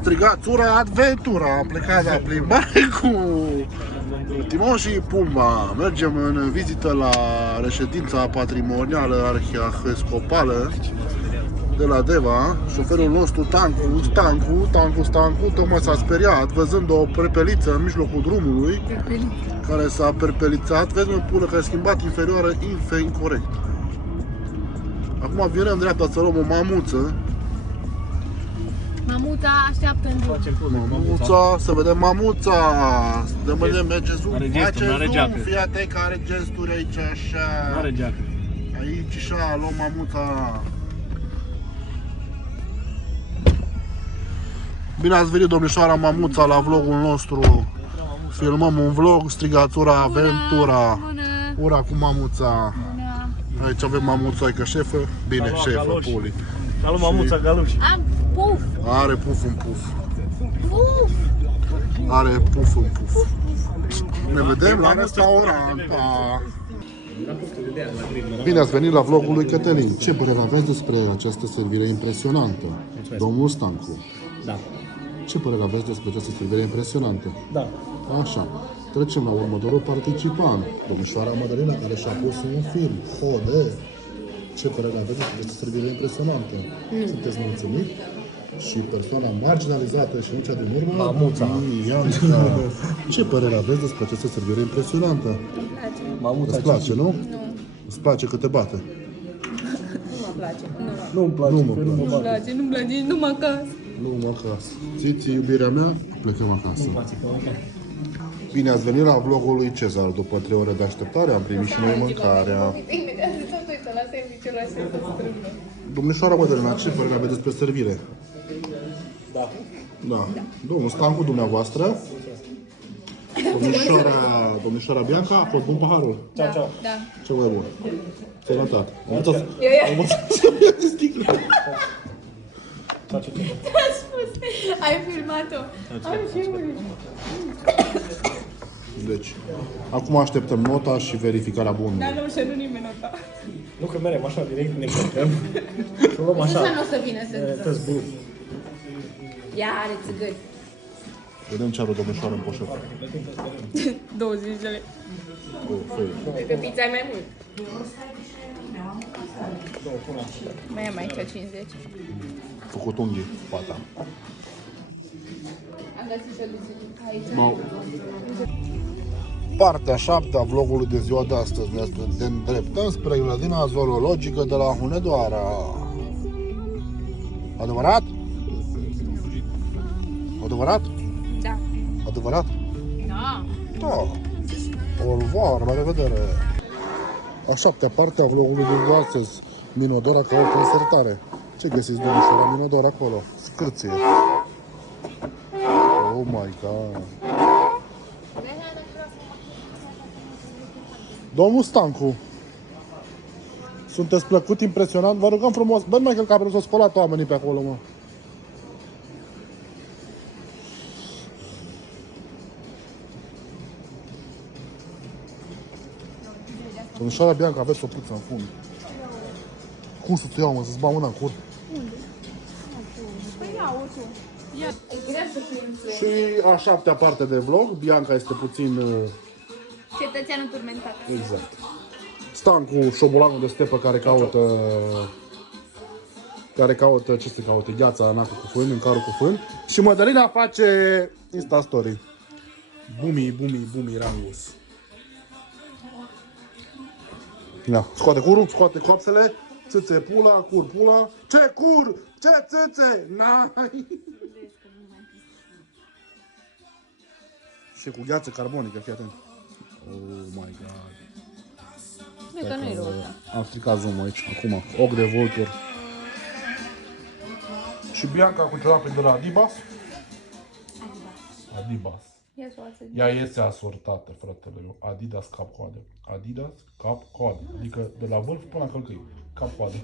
Strigatura Adventura a plecat la plimbare cu Timon și Pumba. Mergem în vizită la reședința patrimonială arheoscopală de la Deva. Șoferul nostru, Stancu, tocmai s-a speriat văzând o prepeliță în mijlocul drumului care s-a perpelițat. Vezi, mă, pulă, că a schimbat inferioară incorrect. Acum vine în dreapta să luăm o mamuță. Mamuța așteaptă în drum. Mamuța, să vedem mamuța. De mâine merge zoom. Are gestul, nu are geacă. Fii atent că are gesturi aici, așa. Nu are geacă. Aici, așa, luăm mamuța. Bine ați venit, domnișoara Mamuța, la vlogul nostru. Filmăm un vlog, Strigatura Aventura. Ura cu Mamuța. Aici avem Mamuțoică, șefă. Bine, S-a luat șefă, galoși. puli. S-a luat Mamuța galoși. Am puf! Are puf în puf. Puf! Are puf în puf. Ne vedem la restaurant. Pa! Bine ați venit la vlogul lui Cătălin. Ce părere aveți despre această servire impresionantă? Domnul Stancu. Da. Ce părere aveți despre această servire impresionantă? Da. Așa. Trecem la următorul participant. Domnișoara Mădălina, care și-a pus un film. Hode! Ce părere aveți despre această servire impresionantă? Sunteți mulțumit? Și persoana marginalizată și în cea din urmă, Mamuța. Bianca. Ce părere aveți despre această servire impresionantă? Mamuța. Îți place, nu? Îți place că te bate? Nu-mi place. Nu-mi place. Nu mă place. Nu-mi place, nu-mi place, numai acasă. Nu, acasă. Ți, iubirea mea, plecăm acasă. Bine ați venit la vlogul lui Cezar. După 3 ore de așteptare am primit și noi mâncarea. Imediat se uită la sandwich-ul ăla și se strâmbă. Domnișoara Mădălina, ce părere aveți despre servire? Da. Da. Domnul Stancu, dumneavoastră. Domnișoara Bianca, a fost bun paharul? Ceau, ceau. Da. Cel mai bun. Sănătate. Am învățat să ia sticlă. Ceau, ceau, ceau. Ce-a spus? Ai filmat-o. Am și eu. Deci, acum așteptăm nota și verificarea bună. Dar nu știu nimeni nota. Nu că merem așa, direct ne încărcăm. Să luăm așa. Așa nu o să vină să... Toți blu. Ia, are țigări. Vedem ce are o domnișoară în poșetă. 20 de lei. Cred că pizza e mai mult. Mai am aici 50. Făcut unghii, fata. Am găsit și o lucică aici. Partea 7 a vlogului de ziua de astăzi. Ne îndreptăm spre grădina zoologică de la Hunedoara. Adevărat? Adevărat? Da. Adevărat? Da. Da. Orvar, la revedere. A 7-a parte a vlogului de ziua de astăzi. Minodora ca o concertare. Ce găsiți, domnișoara Minodora acolo? Scârție. Oh my god. Domnul Stancu, sunteți plăcut, impresionant? Vă rugăm frumos, bă, mai că capul s-au spălat oamenii pe acolo, mă. Domnișoara Bianca, aveți o puță în fund. Cum să-ți iau, mă, să-ți bag mâna în cur? Păi ia-o tu. Ia. Și a 7-a parte de vlog, Bianca este puțin... Cetățeanul turmentat. Exact. Stancu, șobolanul de stepă care caută, ce se caută? Gheața în apă cu fân, în carul cu fân. Și Mădălina face Insta Story. Bumi, rangus. Ia, scoate curul, scoate coapsele, țâțe pula, cur pula. Ce cur? Ce țâțe? N-ai! Și cu gheață carbonică, fii atent. Oh my god. Cred că nu e rău ăsta. Am stricat zoom aici, acum, ochi de vultur. Și Bianca cu ciorapii de la Adibas. Adibas. Ea este asortată, fratele meu. Adidas cap-coadă. Adidas cap-coadă. Adică de la vârf până la călcâi. Cap-coadă.